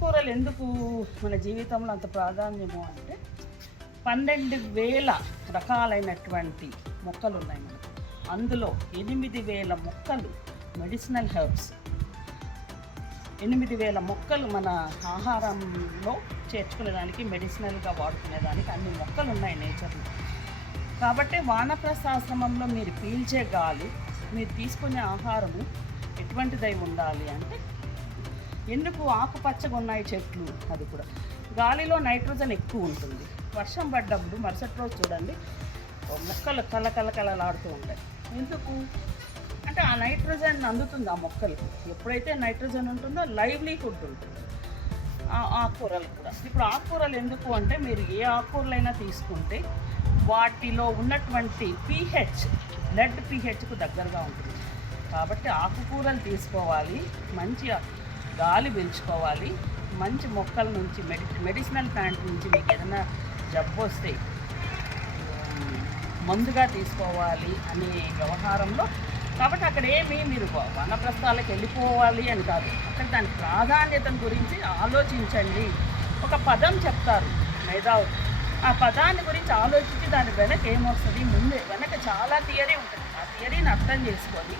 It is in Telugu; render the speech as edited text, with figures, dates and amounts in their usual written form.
ఆకుకూరలు ఎందుకు మన జీవితంలో అంత ప్రాధాన్యము అంటే 12,000 రకాలైనటువంటి మొక్కలు ఉన్నాయి మనకు. అందులో 8,000 మొక్కలు మెడిసినల్ హెర్బ్స్. 8,000 మొక్కలు మన ఆహారంలో చేర్చుకునేదానికి, మెడిసినల్గా వాడుకునేదానికి అన్ని మొక్కలు ఉన్నాయి నేచర్లో. కాబట్టి వానప్రస్థాశ్రమంలో మీరు పీల్చే గాలి, మీరు తీసుకునే ఆహారము ఎటువంటిదై ఉండాలి అంటే, ఎందుకు ఆకుపచ్చగా ఉన్నాయి చెట్లు, అది కూడా గాలిలో నైట్రోజన్ ఎక్కువ ఉంటుంది. వర్షం పడ్డప్పుడు మరుసటి రోజు చూడండి మొక్కలు కలకలకలలాడుతూ ఉంటాయి. ఎందుకు అంటే ఆ నైట్రోజన్ అందుతుంది ఆ మొక్కలకి. ఎప్పుడైతే నైట్రోజన్ ఉంటుందో లైవ్లీహుడ్ ఉంటుంది ఆకుకూరలు కూడా. ఇప్పుడు ఆకుకూరలు ఎందుకు అంటే, మీరు ఏ ఆకుకూరలైనా తీసుకుంటే వాటిలో ఉన్నటువంటి pH బ్లడ్ pHకు దగ్గరగా ఉంటుంది. కాబట్టి ఆకుకూరలు తీసుకోవాలి, మంచి గాలి పీల్చుకోవాలి, మంచి మొక్కల నుంచి, మెడిసినల్ ప్లాంట్ నుంచి మీకు ఏదైనా జబ్బు వస్తే మందుగా తీసుకోవాలి అనే వ్యవహారంలో. కాబట్టి అక్కడ ఏమి మీరు వనప్రస్థాలకు వెళ్ళిపోవాలి అని కాదు, అక్కడ దాని ప్రాధాన్యతను గురించి ఆలోచించండి. ఒక పదం చెప్తారు మేధావులు, ఆ పదాన్ని గురించి ఆలోచించి దాని వెనక ఏమొస్తుంది, ముందే వెనక చాలా థియరీ ఉంటుంది. ఆ థియరీని అర్థం చేసుకొని